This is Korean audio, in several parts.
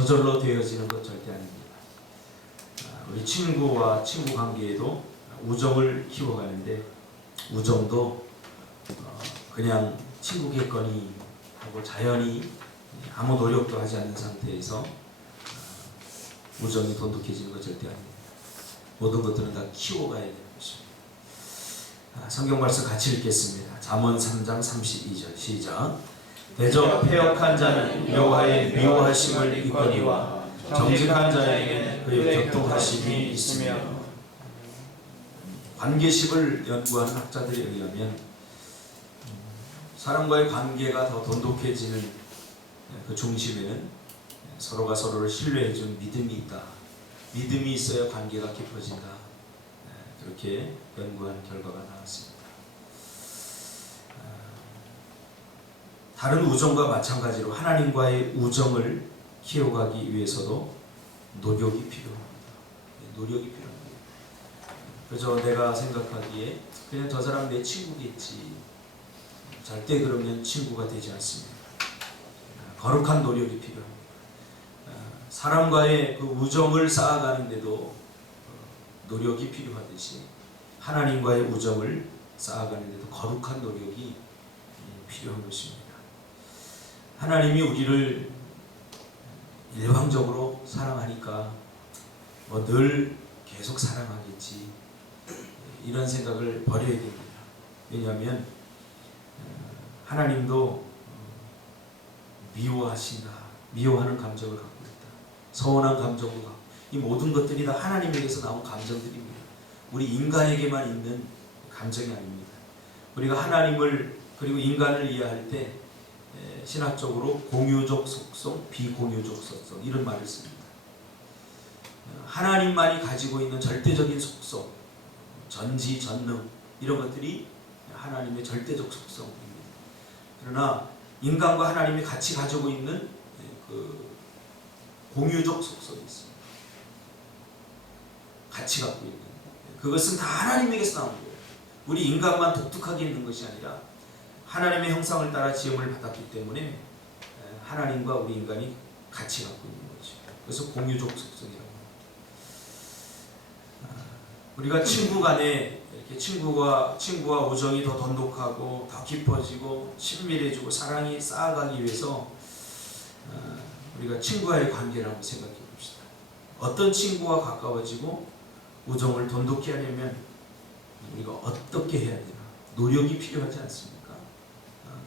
저절로 되어지는 것 절대 아닙니다. 우리 친구와 친구 관계에도 우정을 키워가는데 우정도 그냥 친구겠거니 하고 자연히 아무 노력도 하지 않는 상태에서 우정이 돈독해지는 것 절대 아닙니다. 모든 것들은 다 키워가야 되는 것입니다. 성경 말씀 같이 읽겠습니다. 잠언 3장 32절 시작. 대저 패역한 자는 여호와의 미워하심을 입거니와 정직한 자에게는 그의 교통하심이 있으며. 관계식을 연구하는 학자들에 의하면 사람과의 관계가 더 돈독해지는 그 중심에는 서로가 서로를 신뢰해준 믿음이 있다. 믿음이 있어야 관계가 깊어진다. 그렇게 연구한 결과가 나왔습니다. 다른 우정과 마찬가지로 하나님과의 우정을 키워가기 위해서도 노력이 필요합니다. 노력이 필요합니다. 그래서 내가 생각하기에 그냥 저 사람 내 친구겠지. 절대 그러면 친구가 되지 않습니다. 거룩한 노력이 필요합니다. 사람과의 그 우정을 쌓아가는데도 노력이 필요하듯이 하나님과의 우정을 쌓아가는데도 거룩한 노력이 필요한 것입니다. 하나님이 우리를 일방적으로 사랑하니까 뭐 늘 계속 사랑하겠지, 이런 생각을 버려야 됩니다. 왜냐하면 하나님도 미워하신다, 미워하는 감정을 갖고 있다, 서운한 감정도 갖고, 이 모든 것들이 다 하나님에게서 나온 감정들입니다. 우리 인간에게만 있는 감정이 아닙니다. 우리가 하나님을 그리고 인간을 이해할 때 신학적으로 공유적 속성, 비공유적 속성, 이런 말을 씁니다. 하나님만이 가지고 있는 절대적인 속성, 전지, 전능, 이런 것들이 하나님의 절대적 속성입니다. 그러나 인간과 하나님이 같이 가지고 있는 그 공유적 속성이 있습니다. 같이 갖고 있는, 그것은 다 하나님에게서 나온 거예요. 우리 인간만 독특하게 있는 것이 아니라 하나님의 형상을 따라 지음을 받았기 때문에 하나님과 우리 인간이 같이 갖고 있는 거죠. 그래서 공유적 속성이라고 합니다. 우리가 친구 간에 이렇게 친구와 우정이 더 돈독하고 더 깊어지고 친밀해지고 사랑이 쌓아가기 위해서 우리가 친구와의 관계를 한번 생각해 봅시다. 어떤 친구와 가까워지고 우정을 돈독히 하려면 우리가 어떻게 해야 되나? 노력이 필요하지 않습니까?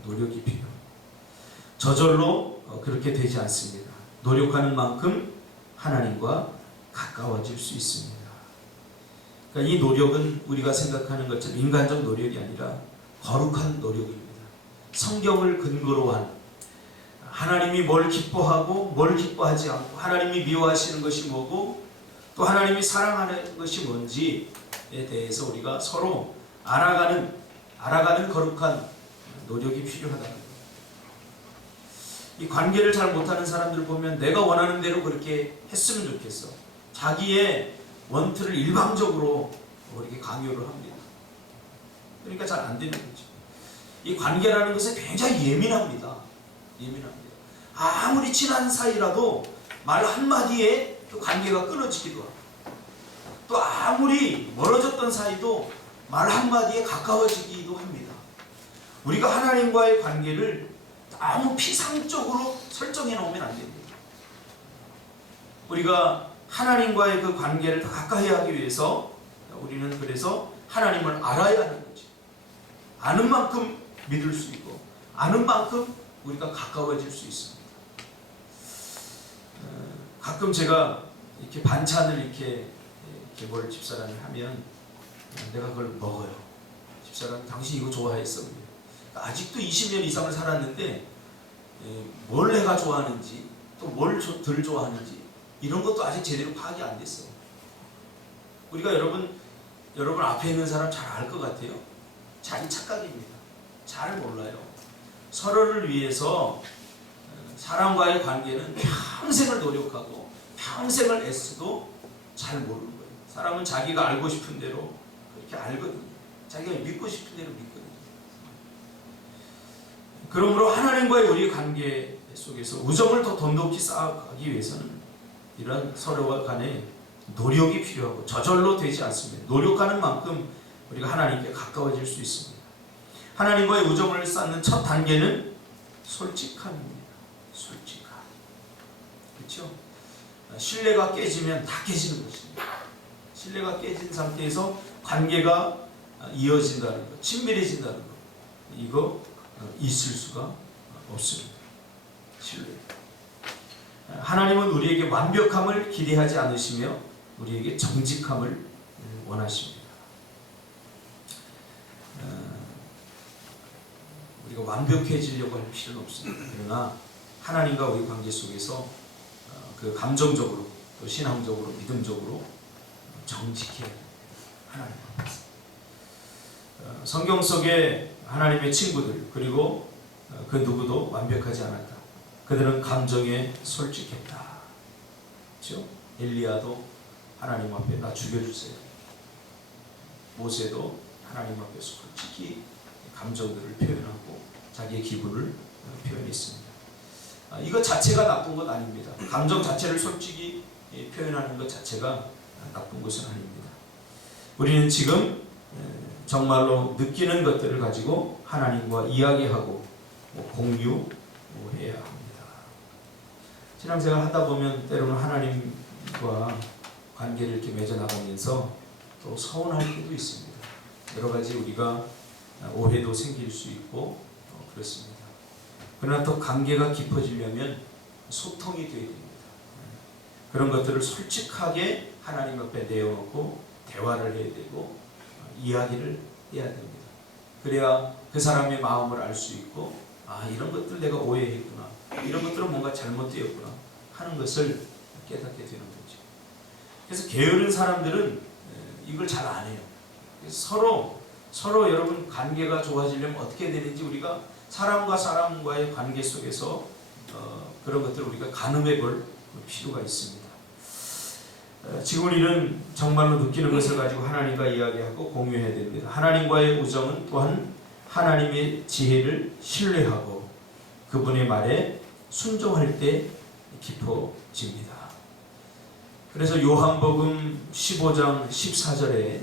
노력이 필요합니다. 저절로 그렇게 되지 않습니다. 노력하는 만큼 하나님과 가까워질 수 있습니다. 그러니까 이 노력은 우리가 생각하는 것처럼 인간적 노력이 아니라 거룩한 노력입니다. 성경을 근거로 한, 하나님이 뭘 기뻐하고 뭘 기뻐하지 않고, 하나님이 미워하시는 것이 뭐고 또 하나님이 사랑하는 것이 뭔지에 대해서 우리가 서로 알아가는 거룩한 노력이 필요하다는 거예요. 이 관계를 잘 못하는 사람들을 보면 내가 원하는 대로 그렇게 했으면 좋겠어, 자기의 원투를 일방적으로 이렇게 강요를 합니다. 그러니까 잘 안 되는 거죠. 이 관계라는 것은 굉장히 예민합니다. 아무리 친한 사이라도 말 한마디에 그 관계가 끊어지기도 하고, 또 아무리 멀어졌던 사이도 말 한마디에 가까워지기도 합니다. 우리가 하나님과의 관계를 너무 피상적으로 설정해 놓으면 안 됩니다. 우리가 하나님과의 그 관계를 더 가까이 하기 위해서 우리는 그래서 하나님을 알아야 하는 거죠. 아는 만큼 믿을 수 있고 아는 만큼 우리가 가까워질 수 있습니다. 가끔 제가 이렇게 반찬을 이렇게 뭘 집사람이 하면 내가 그걸 먹어요. 집사람, 당신 이거 좋아했어. 아직도 20년 이상을 살았는데 뭘 내가 좋아하는지 또 뭘 덜 좋아하는지 이런 것도 아직 제대로 파악이 안 됐어요. 우리가 여러분 앞에 있는 사람 잘 알 것 같아요. 자기 착각입니다. 잘 몰라요. 서로를 위해서 사람과의 관계는 평생을 노력하고 평생을 애써도 잘 모르는 거예요. 사람은 자기가 알고 싶은 대로 그렇게 알거든요. 자기가 믿고 싶은 대로 믿거든요. 그러므로 하나님과의 우리 관계에 속에서 우정을 더 돈독히 쌓아가기 위해서는 이런 서로와 간의 노력이 필요하고 저절로 되지 않습니다. 노력하는 만큼 우리가 하나님께 가까워질 수 있습니다. 하나님과의 우정을 쌓는 첫 단계는 솔직함입니다. 솔직함. 그렇죠? 신뢰가 깨지면 다 깨지는 것입니다. 신뢰가 깨진 상태에서 관계가 이어진다는 것, 친밀해진다는 것, 이거 있을 수가 없습니다. 신뢰. 하나님은 우리에게 완벽함을 기대하지 않으시며 우리에게 정직함을 원하십니다. 우리가 완벽해지려고 할 필요는 없습니다. 그러나 하나님과 우리 관계 속에서 그 감정적으로 또 신앙적으로 믿음적으로 정직해야 됩니다. 하나님 앞에서. 성경 속에 하나님의 친구들 그리고 그 누구도 완벽하지 않았다. 그들은 감정에 솔직했다. 그렇죠? 엘리야도 하나님 앞에 나 죽여주세요. 모세도 하나님 앞에 솔직히 감정들을 표현하고 자기의 기분을 표현했습니다. 이것 자체가 나쁜 것 아닙니다. 감정 자체를 솔직히 표현하는 것 자체가 나쁜 것은 아닙니다. 우리는 지금 정말로 느끼는 것들을 가지고 하나님과 이야기하고 공유해야 합니다. 신앙생활 하다 보면 때로는 하나님과 관계를 이렇게 맺어나가면서 또 서운할 때도 있습니다. 여러 가지 우리가 오해도 생길 수 있고 그렇습니다. 그러나 또 관계가 깊어지려면 소통이 되어야 됩니다. 그런 것들을 솔직하게 하나님 앞에 내어놓고 대화를 해야 되고 이야기를 해야 됩니다. 그래야 그 사람의 마음을 알 수 있고 이런 것들 내가 오해했구나, 이런 것들은 뭔가 잘못되었구나 하는 것을 깨닫게 되는 거죠. 그래서 게으른 사람들은 이걸 잘 안 해요. 그래서 서로 여러분 관계가 좋아지려면 어떻게 되는지 우리가 사람과 사람과의 관계 속에서 그런 것들을 우리가 가늠해 볼 필요가 있습니다. 지금 우리는 정말로 느끼는 것을 가지고 하나님과 이야기하고 공유해야 됩니다. 하나님과의 우정은 또한 하나님의 지혜를 신뢰하고 그분의 말에 순종할 때 깊어집니다. 그래서 요한복음 15장 14절에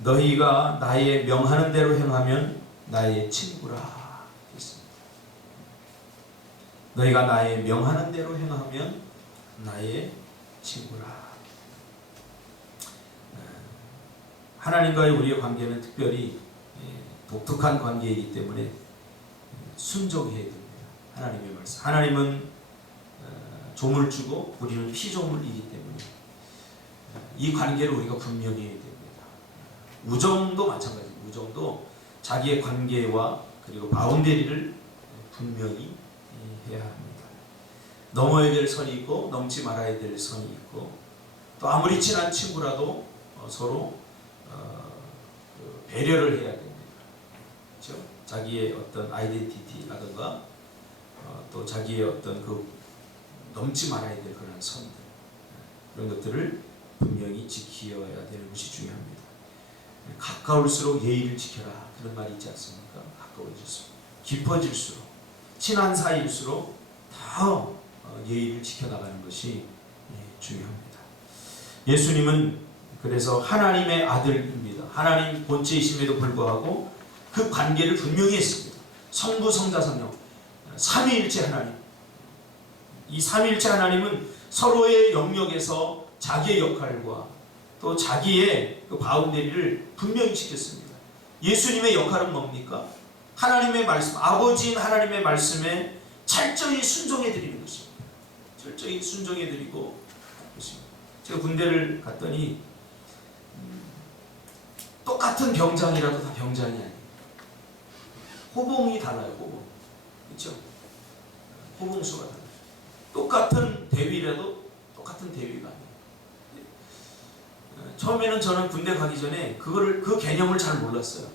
너희가 나의 명하는 대로 행하면 나의 친구라 했습니다. 너희가 나의 명하는 대로 행하면 나의 친구라. 하나님과의 우리의 관계는 특별히 독특한 관계이기 때문에 순종해야 됩니다. 하나님의 말씀. 하나님은 조물주고 우리는 피조물이기 때문에 이 관계를 우리가 분명히 해야 됩니다. 우정도 마찬가지입니다. 우정도 자기의 관계와 그리고 바운더리를 분명히 해야 합니다. 넘어야 될 선이 있고 넘지 말아야 될 선이 있고 또 아무리 친한 친구라도 서로 배려를 해야 됩니다. 그렇죠? 자기의 어떤 아이덴티티라든가 또 자기의 어떤 그 넘지 말아야 될 그런 선들 그런 것들을 분명히 지켜야 되는 것이 중요합니다. 가까울수록 예의를 지켜라 그런 말이 있지 않습니까? 가까워질수록 깊어질수록 친한 사이일수록 더 예의를 지켜나가는 것이 중요합니다. 예수님은 그래서 하나님의 아들입니다. 하나님 본체이심에도 불구하고 그 관계를 분명히 했습니다. 성부, 성자, 성령 삼위일체 하나님. 이 삼위일체 하나님은 서로의 영역에서 자기의 역할과 또 자기의 그 바운더리를 분명히 지켰습니다. 예수님의 역할은 뭡니까? 하나님의 말씀, 아버지인 하나님의 말씀에 철저히 순종해드리는 것입니다. 철저히 순종해드리고 것입니다. 제가 군대를 갔더니 똑같은 병장이라도 다 병장이 아니에요. 호봉이 달라요. 호봉. 그렇죠? 호봉수가 달라요. 똑같은 대위라도 똑같은 대위가 아니에요. 처음에는 저는 군대 가기 전에 그 개념을 잘 몰랐어요.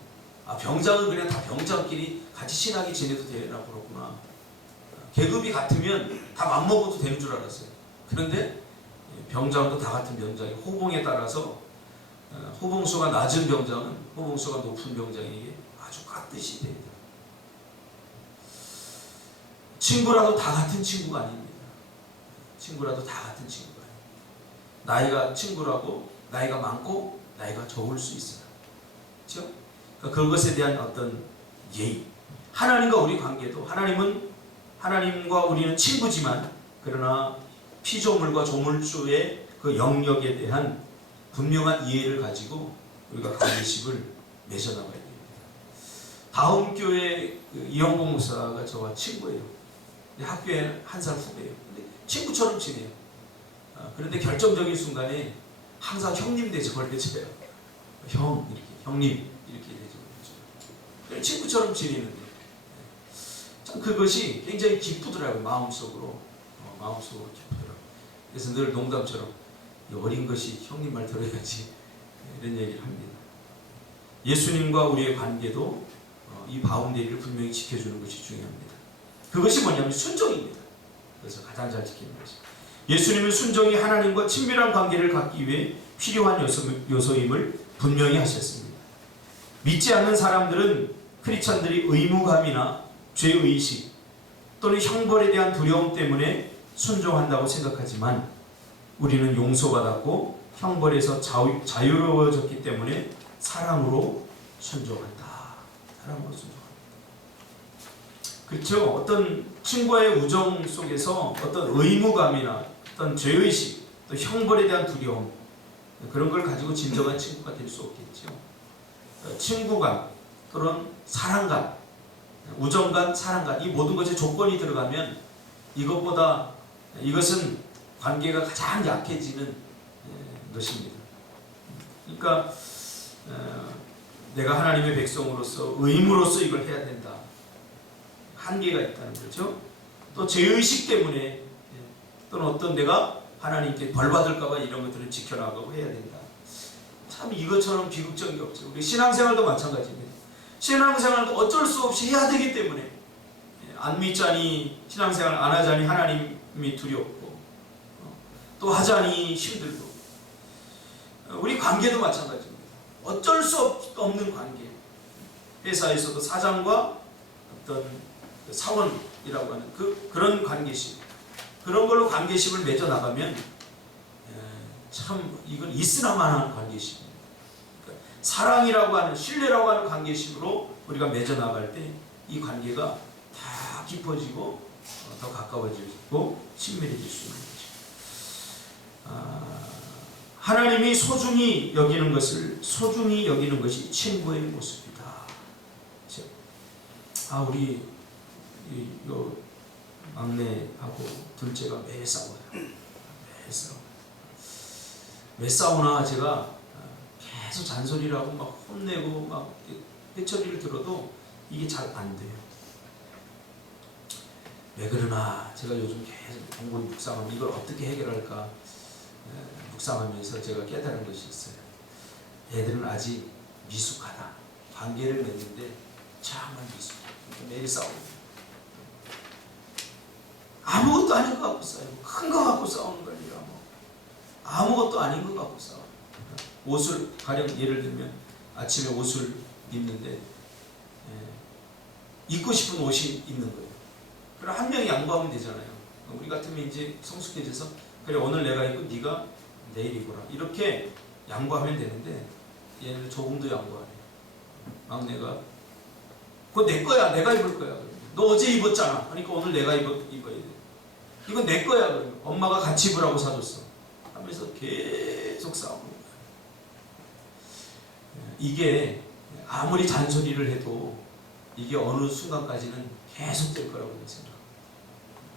병장은 그냥 다 병장끼리 같이 친하게 지내도 되나 그렇구나. 계급이 같으면 다 맘먹어도 되는 줄 알았어요. 그런데 병장도 다 같은 병장이 호봉에 따라서 호봉수가 낮은 병장은 호봉수가 높은 병장에게 아주 깍듯이 됩니다. 친구라도 다 같은 친구가 아닙니다. 친구라도 다 같은 친구가 아닙니다. 나이가 친구라고 나이가 많고 나이가 적을 수 있어요. 그렇죠? 그러니까 그것에 대한 어떤 예의. 하나님과 우리 관계도 하나님과 우리는 친구지만 그러나 피조물과 조물주의 그 영역에 대한 분명한 이해를 가지고 우리가 관계식을 맺어나가야 됩니다. 다음 교회 이영복 목사가 저와 친구예요. 학교에 한 살 후배예요. 근데 친구처럼 지내요. 그런데 결정적인 순간에 항상 형님 대접을 해줘요. 형 이렇게, 형님 이렇게 대접을 해줘요. 친구처럼 지내는데 참 그것이 굉장히 기쁘더라고요. 마음속으로 기쁘더라고요. 그래서 늘 농담처럼 어린 것이 형님 말 들어야지 이런 얘기를 합니다. 예수님과 우리의 관계도 이 바운데리를 분명히 지켜주는 것이 중요합니다. 그것이 뭐냐면 순종입니다. 그래서 가장 잘 지키는 것이 예수님은 순종이 하나님과 친밀한 관계를 갖기 위해 필요한 요소임을 분명히 하셨습니다. 믿지 않는 사람들은 크리스천들이 의무감이나 죄의식 또는 형벌에 대한 두려움 때문에 순종한다고 생각하지만 우리는 용서받았고 형벌에서 자유로워졌기 때문에 사랑으로 순종한다. 사랑으로 순종한다. 그렇죠? 어떤 친구와의 우정 속에서 어떤 의무감이나 어떤 죄의식, 또 형벌에 대한 두려움 그런 걸 가지고 진정한 친구가 될 수 없겠죠. 친구감 또는 사랑감, 우정감, 사랑감 이 모든 것에 조건이 들어가면 이것은 관계가 가장 약해지는 것입니다. 그러니까 내가 하나님의 백성으로서 의무로서 이걸 해야 된다. 한계가 있다는 거죠. 또 죄의식 때문에 또는 어떤 내가 하나님께 벌 받을까봐 이런 것들을 지켜나가고 해야 된다. 참 이것처럼 비극적인 게 없죠. 우리 신앙생활도 마찬가지입니다. 신앙생활도 어쩔 수 없이 해야 되기 때문에 안 믿자니 신앙생활 안 하자니 하나님이 두렵고 또 하자니 힘들고 우리 관계도 마찬가지입니다. 어쩔 수 없는 관계. 회사에서도 사장과 어떤 사원이라고 하는 그런 관계식 그런 걸로 관계식을 맺어 나가면 참 이건 있으나마나 관계식입니다. 그러니까 사랑이라고 하는 신뢰라고 하는 관계식으로 우리가 맺어 나갈 때 이 관계가 다 깊어지고 더 가까워지고 친밀해질 수 있는 거죠. 하나님이 소중히 여기는 것이 친구의 모습이다. 우리 요 막내하고 둘째가 매일 싸워요. 매 싸우나 제가 계속 잔소리를 하고 막 혼내고 막 회초리를 들어도 이게 잘 안 돼요. 왜 그러나 제가 요즘 계속 공부를 묵상하면 이걸 어떻게 해결할까 묵상하면서 제가 깨달은 것이 있어요. 애들은 아직 미숙하다. 관계를 맺는데 정말 미숙해. 매일 싸우고 아무것도 아닌 것 갖고 싸우고 큰 거 갖고 싸우는 거 아니라 아무것도 아닌 것 갖고 싸워. 옷을 가령 예를 들면 아침에 옷을 입는데 입고 싶은 옷이 있는 거예요. 그럼 한 명이 양보하면 되잖아요. 우리 같으면 이제 성숙해져서 그래 오늘 내가 입고 네가 내일 입어라 이렇게 양보하면 되는데 얘는 조금도 양보 안 해. 막내가 그거 내 거야. 내가 입을 거야. 너 어제 입었잖아. 그러니까 오늘 내가 입어야 돼. 이건 내 거야. 그러면 엄마가 같이 입으라고 사줬어. 하면서 계속 싸우는 거야. 이게 아무리 잔소리를 해도 이게 어느 순간까지는 계속 될 거라고 생각합니다.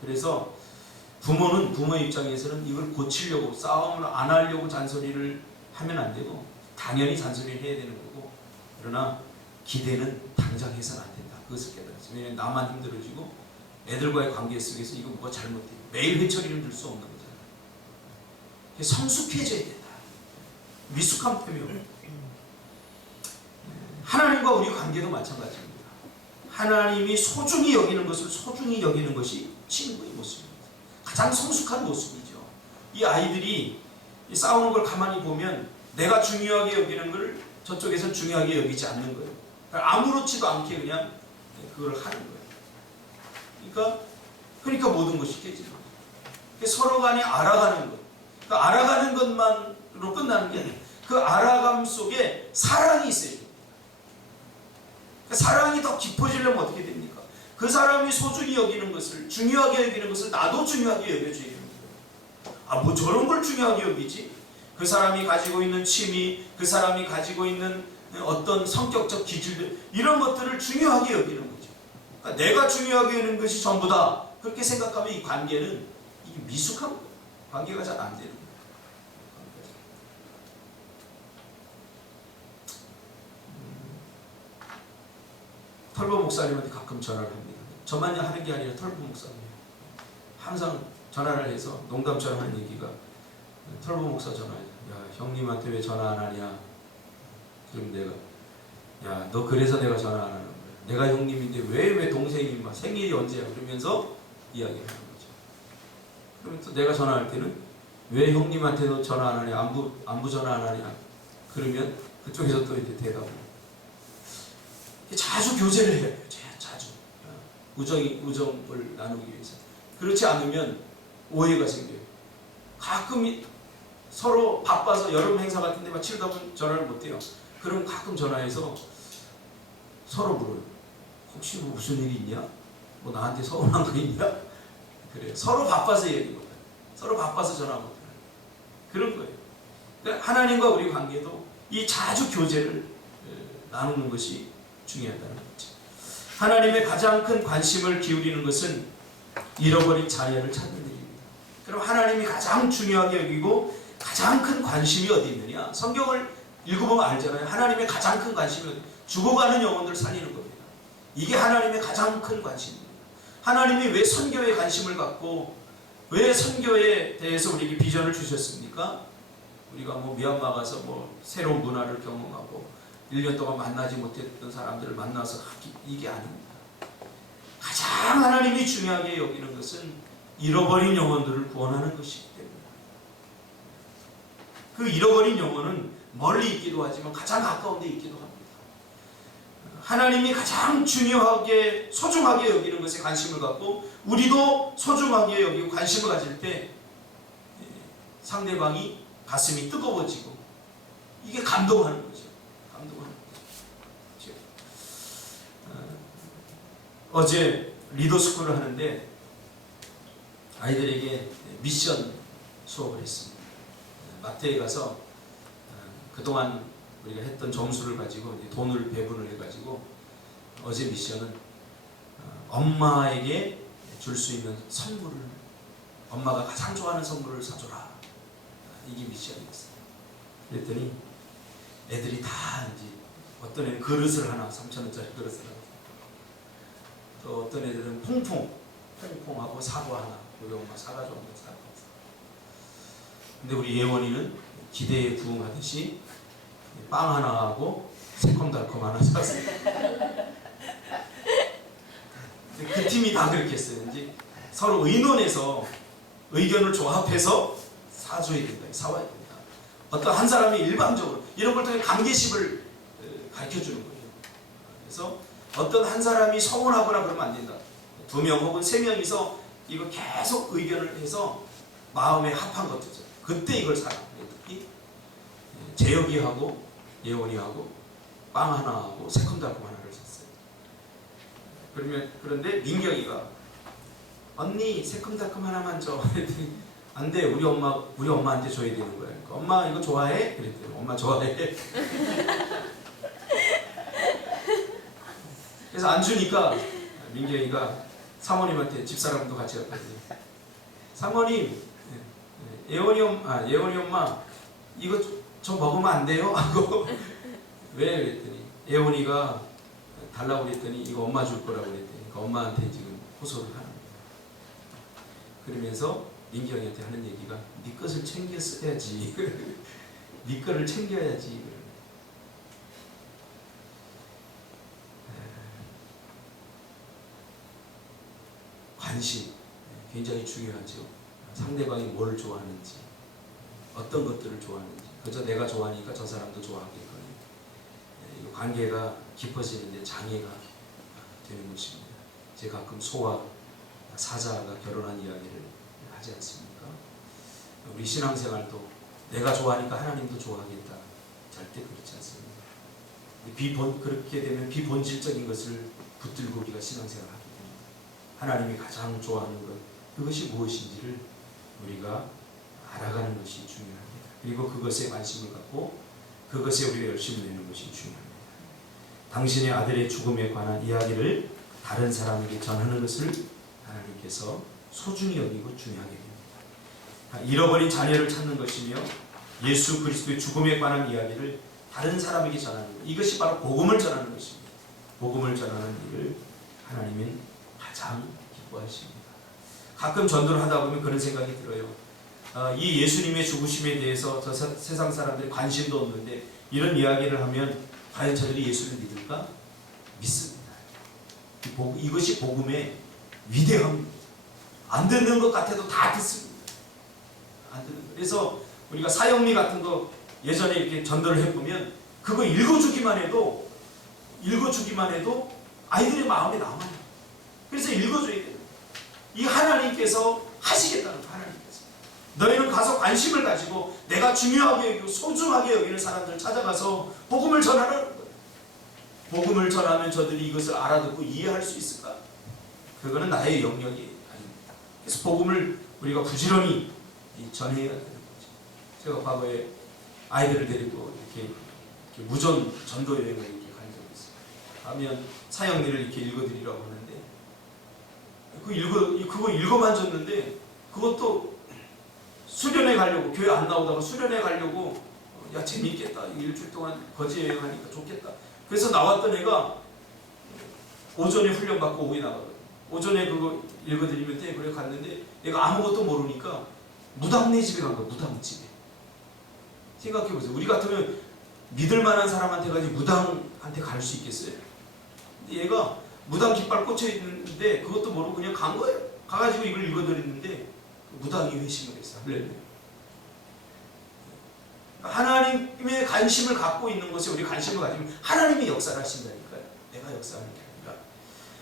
그래서 부모의 입장에서는 이걸 고치려고 싸움을 안 하려고 잔소리를 하면 안 되고 당연히 잔소리를 해야 되는 거고 그러나 기대는 당장 해서는 안 된다. 그것을 깨달았어요. 왜냐하면 나만 힘들어지고 애들과의 관계 속에서 이거 뭐가 잘못돼요. 매일 회초리를 들 수 없는 거잖아요. 성숙해져야 된다. 미숙함 때문에 하나님과 우리 관계도 마찬가지입니다. 하나님이 소중히 여기는 것을 소중히 여기는 것이 친구의 모습입니다. 가장 성숙한 모습이죠. 이 아이들이 싸우는 걸 가만히 보면 내가 중요하게 여기는 걸 저쪽에서 중요하게 여기지 않는 거예요. 아무렇지도 않게 그냥 그걸 하는 거예요. 그러니까 그러니까 모든 것이 깨지는 거예요. 서로 간에 알아가는 것. 그러니까 알아가는 것만으로 끝나는 게 아니에요. 그 알아감 속에 사랑이 있어요. 그러니까 사랑이 더 깊어지려면 어떻게 됩니까? 그 사람이 소중히 여기는 것을, 중요하게 여기는 것을 나도 중요하게 여겨줘야 되는 거예요. 아, 뭐 저런 걸 중요하게 여기지? 그 사람이 가지고 있는 취미, 그 사람이 가지고 있는 어떤 성격적 기질들, 이런 것들을 중요하게 여기는 거죠. 그러니까 내가 중요하게 여기는 것이 전부다. 그렇게 생각하면 이 관계는 이게 미숙한 거예요. 관계가 잘 안 되는 거예요. 털보 목사님한테 가끔 전화를 합니다. 저만이 하는 게 아니라 털보 목사님 항상 전화를 해서 농담처럼 하는 얘기가, 털보 목사 전화해. 야, 형님한테 왜 전화 안 하냐? 그럼 내가, 야, 너 그래서 내가 전화 안 하는 거야. 내가 형님인데 왜 동생이 막 생일이 언제야? 그러면서 이야기를 하는 거죠. 그러면 또 내가 전화할 때는 왜 형님한테 너 전화 안 하냐? 안부 전화 안 하냐? 그러면 그쪽에서 또 이제 대답을. 자주 교제를 해야 돼요. 자주. 우정을 나누기 위해서. 그렇지 않으면 오해가 생겨요. 가끔 서로 바빠서 여름 행사 같은 데 막 치르다 보면 전화를 못 해요. 그럼 가끔 전화해서 서로 물어요. 혹시 뭐 무슨 일이 있냐? 뭐 나한테 서운한 거 있냐? 그래요. 서로 바빠서 얘기 못 해요. 서로 바빠서 전화 못 해요. 그런 거예요. 그러니까 하나님과 우리 관계도 이 자주 교제를 나누는 것이 중요하다는 거죠. 하나님의 가장 큰 관심을 기울이는 것은 잃어버린 자녀를 찾는 일입니다. 그럼 하나님이 가장 중요하게 여기고 가장 큰 관심이 어디 있느냐? 성경을 읽어보면 알잖아요. 하나님의 가장 큰 관심은 죽어가는 영혼들 살리는 겁니다. 이게 하나님의 가장 큰 관심입니다. 하나님이 왜 선교에 관심을 갖고 왜 선교에 대해서 우리에게 비전을 주셨습니까? 우리가 뭐 미얀마 가서 뭐 새로운 문화를 경험하고 1년 동안 만나지 못했던 사람들을 만나서 이게 아닙니다. 가장 하나님이 중요하게 여기는 것은 잃어버린 영혼들을 구원하는 것이기 때문에 그 잃어버린 영혼은 멀리 있기도 하지만 가장 가까운 데 있기도 합니다. 하나님이 가장 중요하게 소중하게 여기는 것에 관심을 갖고 우리도 소중하게 여기고 관심을 가질 때 상대방이 가슴이 뜨거워지고 이게 감동하는 거죠. 감동하는 거죠. 어제 리더스쿨을 하는데 아이들에게 미션 수업을 했습니다. 마트에 가서 그동안 우리가 했던 점수를 가지고 돈을 배분을 해가지고 어제 미션은 엄마에게 줄 수 있는 선물을, 엄마가 가장 좋아하는 선물을 사줘라. 이게 미션이었어요. 그랬더니 애들이 다 이제 어떤 애는 그릇을 하나 3,000원짜리 그릇을 하나, 또 어떤 애들은 퐁퐁하고 사과 하나, 우리 엄마 사가지고 엄마 사과. 근데 우리 예원이는 기대에 부응하듯이 빵 하나 하고 새콤달콤 하나 샀어요. 그 팀이 다 그렇게 했어요. 이제 서로 의논해서 의견을 조합해서 사줘야 된다, 사와야 된다. 어떤 한 사람이 일방적으로 이런 걸 통해 관계심을 가르쳐 주는 거예요. 그래서 어떤 한 사람이 서운하거나 그러면 안 된다. 2명 혹은 3명이서 이거 계속 의견을 해서 마음에 합한 것이죠. 그때 이걸 사라. 특히 재혁이하고 예원이하고 빵 하나하고 새콤달콤 하나를 샀어요. 그런데 민경이가 언니 새콤달콤 하나만 줘. 그랬더니 안 돼. 우리 엄마한테 줘야 되는 거야. 그러니까 엄마 이거 좋아해? 그랬더니 엄마 좋아해. 그래서 안 주니까 민경이가 사모님한테, 집사람도 같이 갔거든요. 사모님, 예원이 엄마 이거 저 먹으면 안 돼요? 하고 왜? 그랬더니 예원이가 달라고 그랬더니 이거 엄마 줄 거라고 그랬더니 그 엄마한테 지금 호소를 하는 거예요. 그러면서 민경이한테 하는 얘기가 네 것을 챙겨 써야지. 네 거를 챙겨야지. 관심 굉장히 중요하죠. 상대방이 뭘 좋아하는지, 어떤 것들을 좋아하는지, 그저 내가 좋아하니까 저 사람도 좋아하겠거니 관계가 깊어지는데 장애가 되는 것입니다. 제가 가끔 소와 사자가 결혼한 이야기를 하지 않습니까? 우리 신앙생활도 내가 좋아하니까 하나님도 좋아하겠다. 절대 그렇지 않습니다. 그렇게 되면 비본질적인 것을 붙들고 우리가 신앙생활을 하게 됩니다. 하나님이 가장 좋아하는 것, 그것이 무엇인지를 우리가 알아가는 것이 중요합니다. 그리고 그것에 관심을 갖고 그것에 우리가 열심히 내는 것이 중요합니다. 당신의 아들의 죽음에 관한 이야기를 다른 사람에게 전하는 것을 하나님께서 소중히 여기고 중요하게 됩니다. 잃어버린 자녀를 찾는 것이며 예수 그리스도의 죽음에 관한 이야기를 다른 사람에게 전하는 것, 이것이 바로 복음을 전하는 것입니다. 복음을 전하는 일을 하나님은 가장 기뻐하십니다. 가끔 전도를 하다 보면 그런 생각이 들어요. 이 예수님의 죽으심에 대해서 저 세상 사람들이 관심도 없는데 이런 이야기를 하면 과연 저들이 예수를 믿을까? 믿습니다. 이것이 복음의 위대함입니다. 안 듣는 것 같아도 다 듣습니다. 안 듣는 것. 그래서 우리가 사형리 같은 거 예전에 이렇게 전도를 해보면 그거 읽어주기만 해도 아이들의 마음에 남아요. 그래서 읽어줘야 돼요. 이 하나님께서 하시겠다는 거예요. 하나님께서 너희는 가서 관심을 가지고 내가 중요하게 여기고 소중하게 여기는 사람들 찾아가서 복음을 전하라는 거예요. 복음을 전하면 저들이 이것을 알아듣고 이해할 수 있을까? 그거는 나의 영역이 아닙니다. 그래서 복음을 우리가 부지런히 전해야 되는 거죠. 제가 과거에 아이들을 데리고 이렇게 무전 전도 여행을 이렇게 간 적이 있어요. 가면 사형리를 이렇게 읽어드리라고 하는데 그거 읽어만 줬는데 그것도 수련회 가려고, 교회 안 나오다가 수련회 가려고, 야 재밌겠다, 일주일 동안 거제 여행하니까 좋겠다. 그래서 나왔던 애가 오전에 훈련 받고 오후에 나가거든요. 오전에 그거 읽어드리면 돼. 그래 갔는데 얘가 아무것도 모르니까 무당네 집에 간 거야. 무당집에. 생각해보세요. 우리 같으면 믿을 만한 사람한테 가지 무당한테 갈 수 있겠어요? 근데 얘가 무당 깃발 꽂혀 있는데 그것도 모르고 그냥 간 거예요. 가가지고 이걸 읽어드렸는데 무당이 회심을 했어. 할렐루야. 하나님의 관심을 갖고 있는 것에 우리 관심을 가지면 하나님이 역사를 하신다니까요. 내가 역사하는 게 아니라.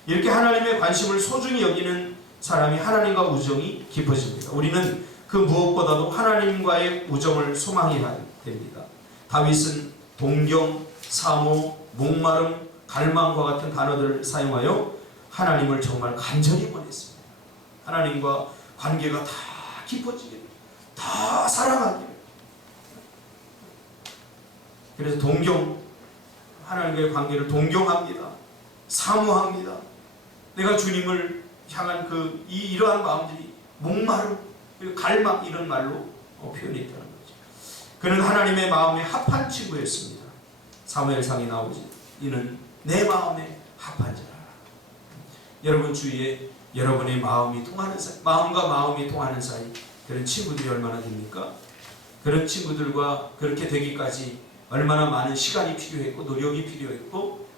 이렇게 하나님의 관심을 소중히 여기는 사람이 하나님과 우정이 깊어집니다. 우리는 그 무엇보다도 하나님과의 우정을 소망해야 됩니다. 다윗은 동경, 사모, 목마름, 갈망과 같은 단어들을 사용하여 하나님을 정말 간절히 원했습니다. 하나님과 관계가 다 깊어지게, 다 사랑하게. 그래서 하나님과의 관계를 동경합니다. 사모합니다. 내가 주님을 향한 이러한 마음들이 목마름, 그리고 갈망, 이런 말로 표현했다는 거죠. 그는 하나님의 마음에 합한 친구였습니다. 사무엘상에 나오지. 이는 내 마음에 합한 자라. 여러분 주위에 여러분의 마음이 통하는 사이, 마음과 마음이 통하는 사이, 그런 친구들이 얼마나 됩니까? 그런 친구들과 그렇게 되기까지 얼마나 많은 시간이 필요했고 노력이 필요했고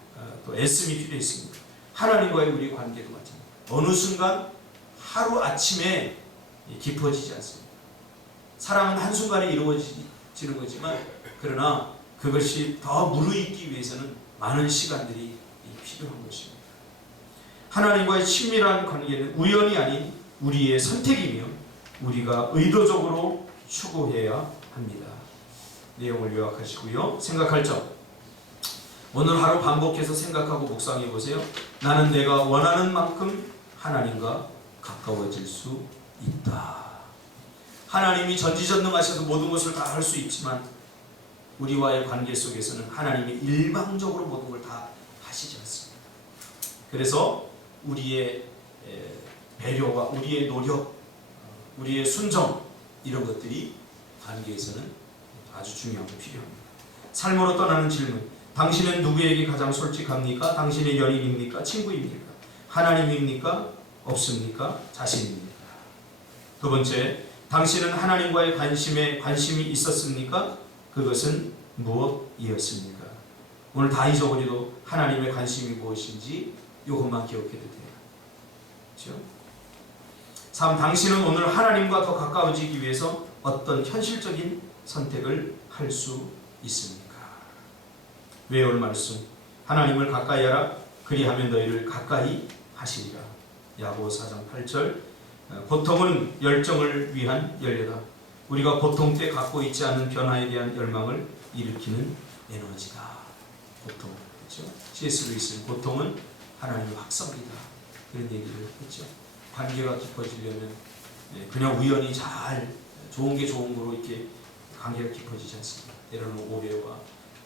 또 애씀이 필요했습니다. 하나님과의 우리 관계도 마찬가지입니다. 어느 순간 하루 아침에 깊어지지 않습니다. 사랑은 한순간에 이루어지는 거지만 그러나 그것이 더 무르익기 위해서는 많은 시간들이 필요한 것입니다. 하나님과의 친밀한 관계는 우연이 아닌 우리의 선택이며 우리가 의도적으로 추구해야 합니다. 내용을 요약하시고요. 생각할 점. 오늘 하루 반복해서 생각하고 묵상해 보세요. 나는 내가 원하는 만큼 하나님과 가까워질 수 있다. 하나님이 전지전능하셔서 모든 것을 다 할 수 있지만 우리와의 관계 속에서는 하나님이 일방적으로 모든 걸 다 하시지 않습니다. 그래서 우리의 배려와 우리의 노력, 우리의 순정, 이런 것들이 관계에서는 아주 중요하고 필요합니다. 삶으로 떠나는 질문. 당신은 누구에게 가장 솔직합니까? 당신의 연인입니까? 친구입니까? 하나님입니까? 없습니까? 자신입니까? 두 번째, 당신은 하나님과의 관심이 있었습니까? 그것은 무엇이었습니까? 오늘 다 잊어버려도 하나님의 관심이 무엇인지 이것만 기억해도 돼요. 그렇죠? 3. 당신은 오늘 하나님과 더 가까워지기 위해서 어떤 현실적인 선택을 할 수 있습니까? 외울 말씀. 하나님을 가까이 하라. 그리하면 너희를 가까이 하시리라. 야고보 4장 8절 고통은 열정을 위한 연료다. 우리가 고통 때 갖고 있지 않은 변화에 대한 열망을 일으키는 에너지다. 고통, 그렇죠? C.S. 루이스 고통은 하나님의 확성기다. 그런 얘기를 했죠. 관계가 깊어지려면 그냥 우연히 잘 좋은 게 좋은 거로 이렇게 관계가 깊어지지 않습니다. 때로는 오해와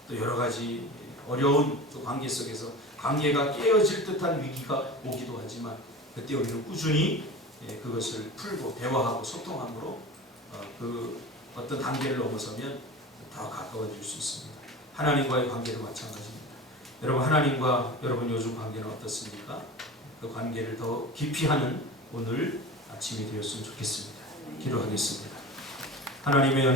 또 여러 가지 어려운 또 관계 속에서 관계가 깨어질 듯한 위기가 오기도 하지만 그때 우리는 꾸준히 그것을 풀고 대화하고 소통함으로 그 어떤 단계를 넘어서면 더 가까워질 수 있습니다. 하나님과의 관계도 마찬가지입니다. 여러분 하나님과 여러분 요즘 관계는 어떻습니까? 그 관계를 더 깊이 하는 오늘 아침이 되었으면 좋겠습니다. 기도하겠습니다. 하나님의